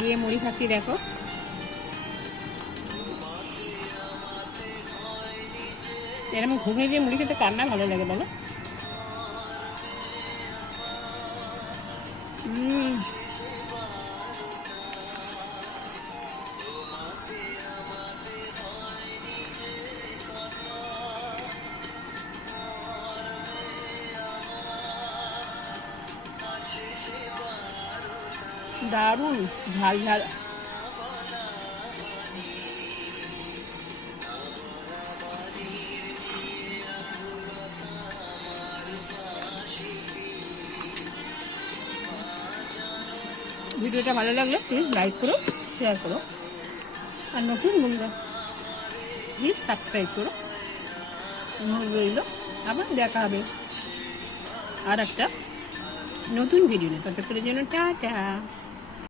দিয়ে মুড়ি খাচ্ছি দেখো। এরকম ঘুগনি দিয়ে মুড়ি খেতে কার না ভালো লাগে বলো। দারুণ ঝাল ঝাল। ভিডিওটা ভালো লাগলে প্লিজ লাইক করো, শেয়ার করো, আর নতুন বন্ধুরা প্লিজ সাবস্ক্রাইব করো। রইল, আবার দেখা হবে আর একটা নতুন ভিডিও নিয়ে। ততক্ষণের জন্য টাটা।